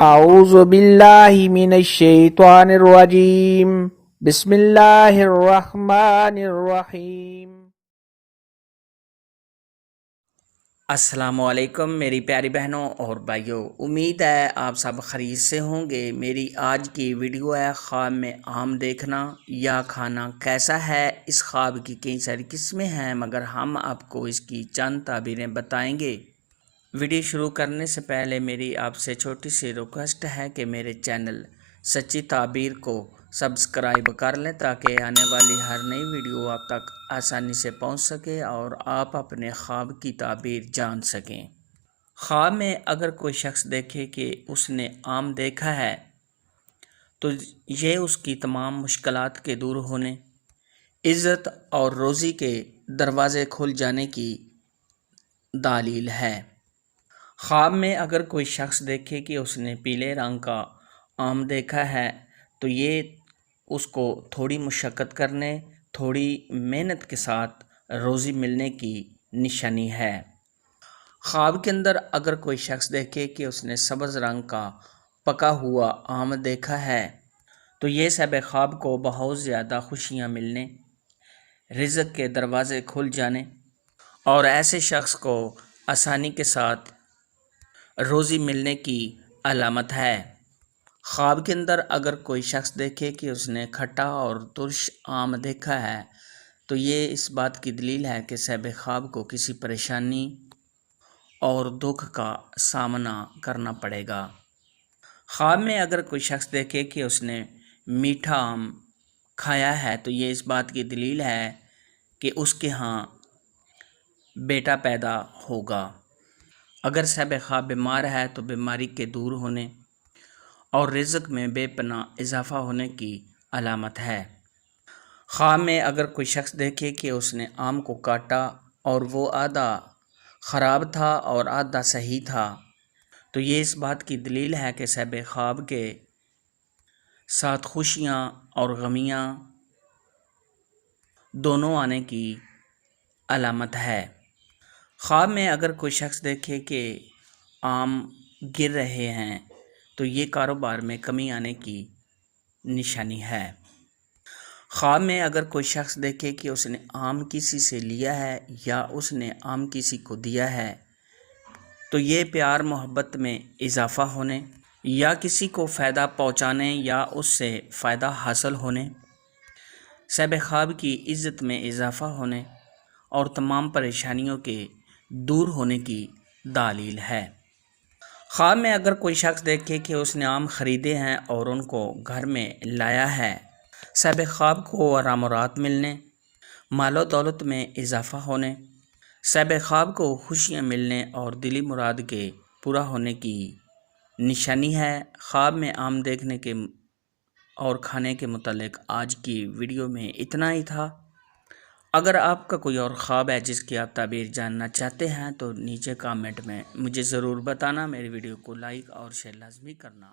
اعوذ باللہ من الشیطان الرجیم بسم اللہ الرحمن الرحیم۔ السلام علیکم میری پیاری بہنوں اور بھائیوں، امید ہے آپ سب خیریت سے ہوں گے۔ میری آج کی ویڈیو ہے خواب میں آم دیکھنا یا کھانا کیسا ہے۔ اس خواب کی کئی ساری قسمیں ہیں مگر ہم آپ کو اس کی چند تعبیریں بتائیں گے۔ ویڈیو شروع کرنے سے پہلے میری آپ سے چھوٹی سی ریکویسٹ ہے کہ میرے چینل سچی تعبیر کو سبسکرائب کر لیں تاکہ آنے والی ہر نئی ویڈیو آپ تک آسانی سے پہنچ سکے اور آپ اپنے خواب کی تعبیر جان سکیں۔ خواب میں اگر کوئی شخص دیکھے کہ اس نے آم دیکھا ہے تو یہ اس کی تمام مشکلات کے دور ہونے، عزت اور روزی کے دروازے کھل جانے کی دلیل ہے۔ خواب میں اگر کوئی شخص دیکھے کہ اس نے پیلے رنگ کا آم دیکھا ہے تو یہ اس کو تھوڑی مشقت کرنے، تھوڑی محنت کے ساتھ روزی ملنے کی نشانی ہے۔ خواب کے اندر اگر کوئی شخص دیکھے کہ اس نے سبز رنگ کا پکا ہوا آم دیکھا ہے تو یہ صاحب خواب کو بہت زیادہ خوشیاں ملنے، رزق کے دروازے کھل جانے اور ایسے شخص کو آسانی کے ساتھ روزی ملنے کی علامت ہے۔ خواب کے اندر اگر کوئی شخص دیکھے کہ اس نے کھٹا اور ترش آم دیکھا ہے تو یہ اس بات کی دلیل ہے کہ صاحب خواب کو کسی پریشانی اور دکھ کا سامنا کرنا پڑے گا۔ خواب میں اگر کوئی شخص دیکھے کہ اس نے میٹھا آم کھایا ہے تو یہ اس بات کی دلیل ہے کہ اس کے ہاں بیٹا پیدا ہوگا۔ اگر صاحب خواب بیمار ہے تو بیماری کے دور ہونے اور رزق میں بے پناہ اضافہ ہونے کی علامت ہے۔ خواب میں اگر کوئی شخص دیکھے کہ اس نے آم کو کاٹا اور وہ آدھا خراب تھا اور آدھا صحیح تھا تو یہ اس بات کی دلیل ہے کہ صاحب خواب کے ساتھ خوشیاں اور غمیاں دونوں آنے کی علامت ہے۔ خواب میں اگر کوئی شخص دیکھے کہ آم گر رہے ہیں تو یہ کاروبار میں کمی آنے کی نشانی ہے۔ خواب میں اگر کوئی شخص دیکھے کہ اس نے آم کسی سے لیا ہے یا اس نے آم کسی کو دیا ہے تو یہ پیار محبت میں اضافہ ہونے یا کسی کو فائدہ پہنچانے یا اس سے فائدہ حاصل ہونے، صاحب خواب کی عزت میں اضافہ ہونے اور تمام پریشانیوں کے دور ہونے کی دلیل ہے۔ خواب میں اگر کوئی شخص دیکھے کہ اس نے آم خریدے ہیں اور ان کو گھر میں لایا ہے، صاحب خواب کو آرام و راحت ملنے، مال و دولت میں اضافہ ہونے، صاحب خواب کو خوشیاں ملنے اور دلی مراد کے پورا ہونے کی نشانی ہے۔ خواب میں آم دیکھنے کے اور کھانے کے متعلق آج کی ویڈیو میں اتنا ہی تھا۔ اگر آپ کا کوئی اور خواب ہے جس کی آپ تعبیر جاننا چاہتے ہیں تو نیچے کامنٹ میں مجھے ضرور بتانا۔ میری ویڈیو کو لائک اور شیئر لازمی کرنا۔